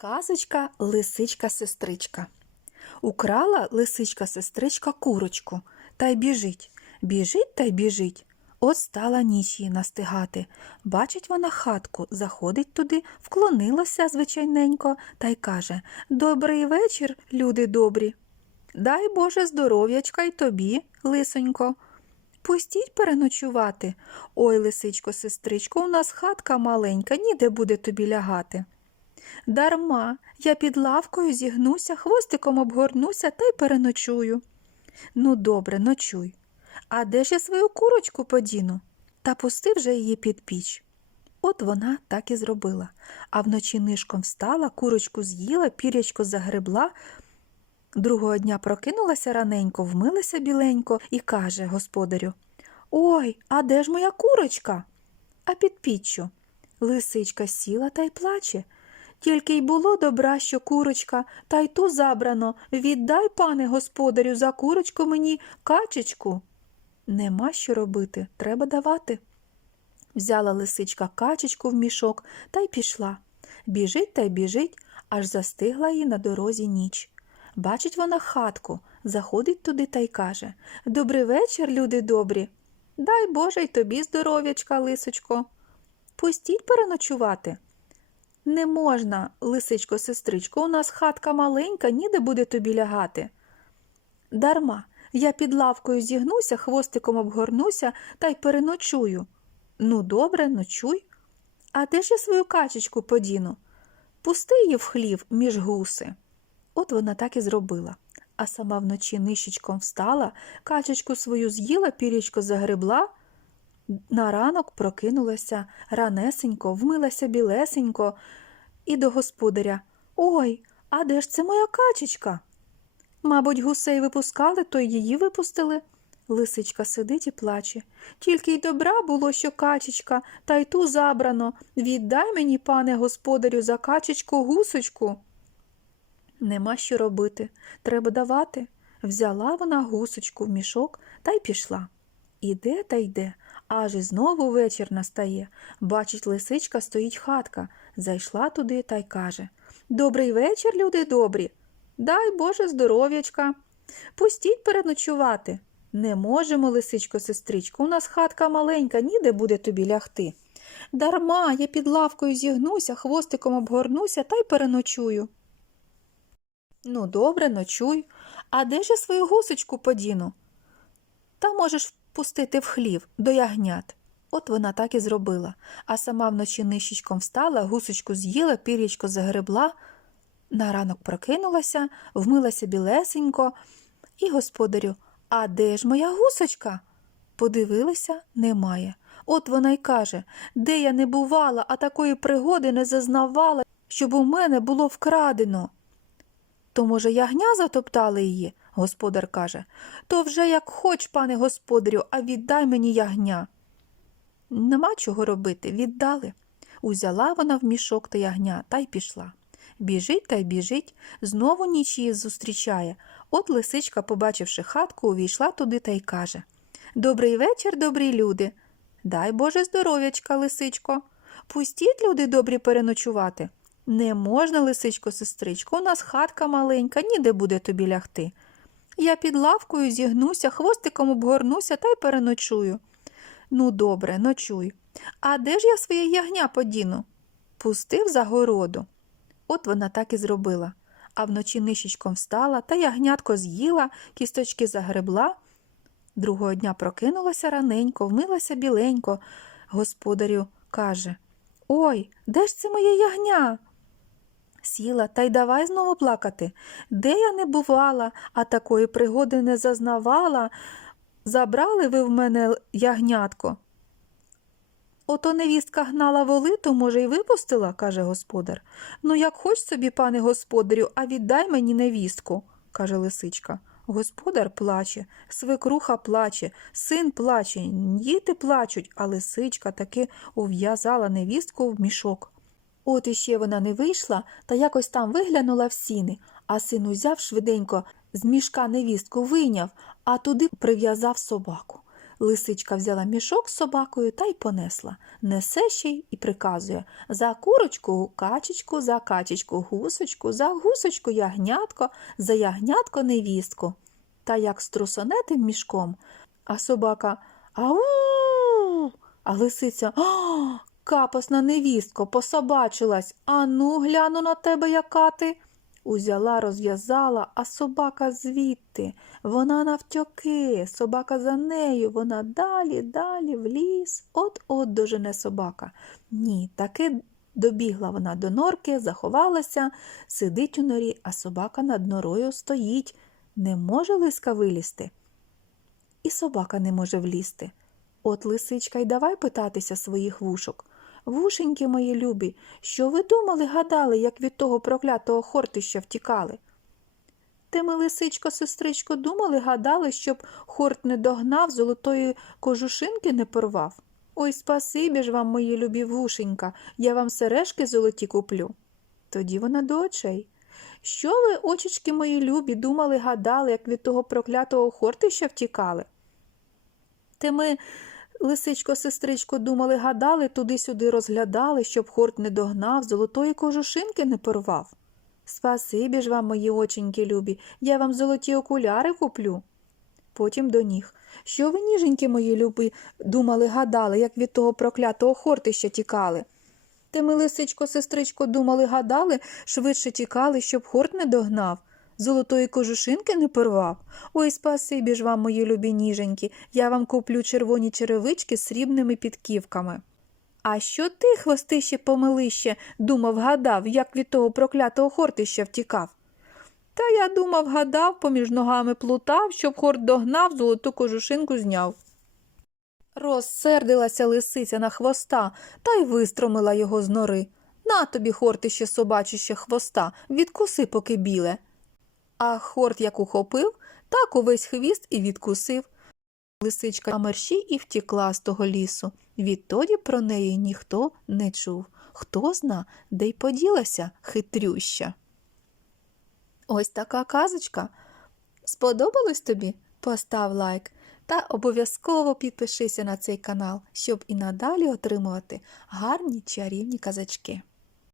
Казочка лисичка-сестричка. Украла лисичка-сестричка курочку та й біжить. Біжить та й біжить. От стала ніч їй настигати. Бачить вона хатку, заходить туди, вклонилася звичайненько та й каже Добрий вечір, люди добрі. Дай Боже здоров'ячка й тобі, лисонько. Пустіть переночувати. Ой, лисичко, сестричко, у нас хатка маленька, ніде буде тобі лягати. Дарма, я під лавкою зігнуся, хвостиком обгорнуся та й переночую. Ну, добре, ночуй. А де ж я свою курочку подіну? Та пусти вже її під піч. От вона так і зробила. А вночі нишком встала, курочку з'їла, пірячко загребла. Другого дня прокинулася раненько, вмилася біленько і каже господарю Ой, а де ж моя курочка? А під піччю. Лисичка сіла та й плаче. Тільки й було добра, що курочка, та й ту забрано. Віддай, пане господарю, за курочку мені качечку. Нема що робити, треба давати. Взяла лисичка качечку в мішок та й пішла. Біжить та й біжить, аж застигла їй на дорозі ніч. Бачить вона хатку, заходить туди та й каже Добрий вечір, люди добрі. Дай Боже й тобі здоров'ячка, лисочко. Пустіть переночувати. Не можна, лисичко, сестричко, у нас хатка маленька, ніде буде тобі лягати. Дарма, я під лавкою зігнуся, хвостиком обгорнуся та й переночую. Ну, добре, ночуй. А де ж я свою качечку подіну? Пусти її в хлів між гуси. От вона так і зробила. А сама вночі нищечком встала, качечку свою з'їла, пірічко загребла. На ранок прокинулася ранесенько, вмилася білесенько, і до господаря Ой, а де ж це моя качечка? Мабуть, гусей випускали, то й її випустили. Лисичка сидить і плаче. Тільки й добра було, що качечка, та й ту забрано. Віддай мені, пане господарю, за качечку гусочку. Нема що робити, треба давати. Взяла вона гусочку в мішок та й пішла. Іде та йде, аж і знову вечір настає. Бачить, лисичка стоїть хатка, зайшла туди та й каже Добрий вечір, люди добрі. Дай Боже здоров'ячка. Пустіть переночувати. Не можемо, лисичко, сестричко, у нас хатка маленька, ніде буде тобі лягти. Дарма, я під лавкою зігнуся, хвостиком обгорнуся та й переночую. Ну, добре, ночуй. А де ж я свою гусочку подіну? Та можеш пустити в хлів до ягнят. От вона так і зробила, а сама вночі нищечком встала, гусочку з'їла, пір'ячко загребла. На ранок прокинулася, вмилася білесенько, і господарю, а де ж моя гусочка? Подивилися, немає. От вона й каже, де я не бувала, а такої пригоди не зазнавала, щоб у мене було вкрадено. То, може, ягня затоптали її? Господар каже. То вже як хоч, пане господарю, а віддай мені ягня. Нема чого робити, віддали. Узяла вона в мішок та ягня та й пішла. Біжить та й біжить, знову ніч її зустрічає. От лисичка, побачивши хатку, увійшла туди та й каже Добрий вечір, добрі люди. Дай Боже здоров'ячка, лисичко. Пустіть, люди добрі, переночувати. Не можна, лисичко, сестричко, у нас хатка маленька, ніде буде тобі лягти. Я під лавкою зігнуся, хвостиком обгорнуся та й переночую. Ну, добре, ночуй. А де ж я своє ягня подіну? Пустив за городу. От вона так і зробила. А вночі нищечком встала та ягнятко з'їла, кісточки загребла. Другого дня прокинулася раненько, вмилася біленько. Господарю каже Ой, де ж це моє ягня? Сіла та й давай знову плакати. Де я не бувала, а такої пригоди не зазнавала. Забрали ви в мене ягнятко. Ото невістка гнала воли, то, може, й випустила, каже господар. Ну, як хоч собі, пане господарю, а віддай мені невістку, каже лисичка. Господар плаче, свекруха плаче, син плаче, діти плачуть, а лисичка таки ув'язала невістку в мішок. От іще вона не вийшла та якось там виглянула в сіни, а син узяв швиденько з мішка невістку вийняв, а туди прив'язав собаку. Лисичка взяла мішок з собакою та й понесла. Несе ще й і приказує за курочку качечку, за качечку гусочку, за гусочку ягнятко, за ягнятко невістку. Та як струсоне тим мішком, а собака ау. А лисиця «А, капосна невістко, пособачилась. Ану, гляну на тебе, яка ти. Узяла, розв'язала, а собака звідти. Вона навтьоки, собака за нею, вона далі, далі в ліс. От-от дожене собака. Ні, таки добігла вона до норки, заховалася, сидить у норі, а собака над норою стоїть. Не може лиска вилізти. І собака не може влізти. От лисичка й давай питатися своїх вушок. Вушеньки мої любі, що ви думали, гадали, як від того проклятого хортища втікали? Ти ми, лисичко, сестричко, думали, гадали, щоб хорт не догнав, золотої кожушинки не порвав? Ой, спасибі ж вам, мої любі вушенька, я вам сережки золоті куплю. Тоді вона до очей. Що ви, очечки мої любі, думали, гадали, як від того проклятого хортища втікали? Ти ми, лисичко, сестричко, думали, гадали, туди-сюди розглядали, щоб хорт не догнав, золотої кожушинки не порвав. Спасибі ж вам, мої оченьки любі, я вам золоті окуляри куплю. Потім до ніг. Що ви, ніженьки мої любі, думали, гадали, як від того проклятого хортища тікали? Ти ми, лисичко, сестричко, думали, гадали, швидше тікали, щоб хорт не догнав, золотої кожушинки не порвав. Ой, спасибі ж вам, мої любі ніженьки, я вам куплю червоні черевички з срібними підківками. А що ти, хвостище помилище, думав, гадав, як від того проклятого хортища втікав? Та я думав, гадав, поміж ногами плутав, щоб хорт догнав, золоту кожушинку зняв. Розсердилася лисиця на хвоста та й вистромила його з нори. На тобі, хортище собачище хвоста, відкуси, поки біле. А хорт як ухопив, так увесь хвіст і відкусив. Лисичка на мерщі і втікла з того лісу. Відтоді про неї ніхто не чув. Хто зна, де й поділася хитрюща. Ось така казочка. Сподобалось тобі? Постав лайк та обов'язково підпишися на цей канал, щоб і надалі отримувати гарні чарівні казачки.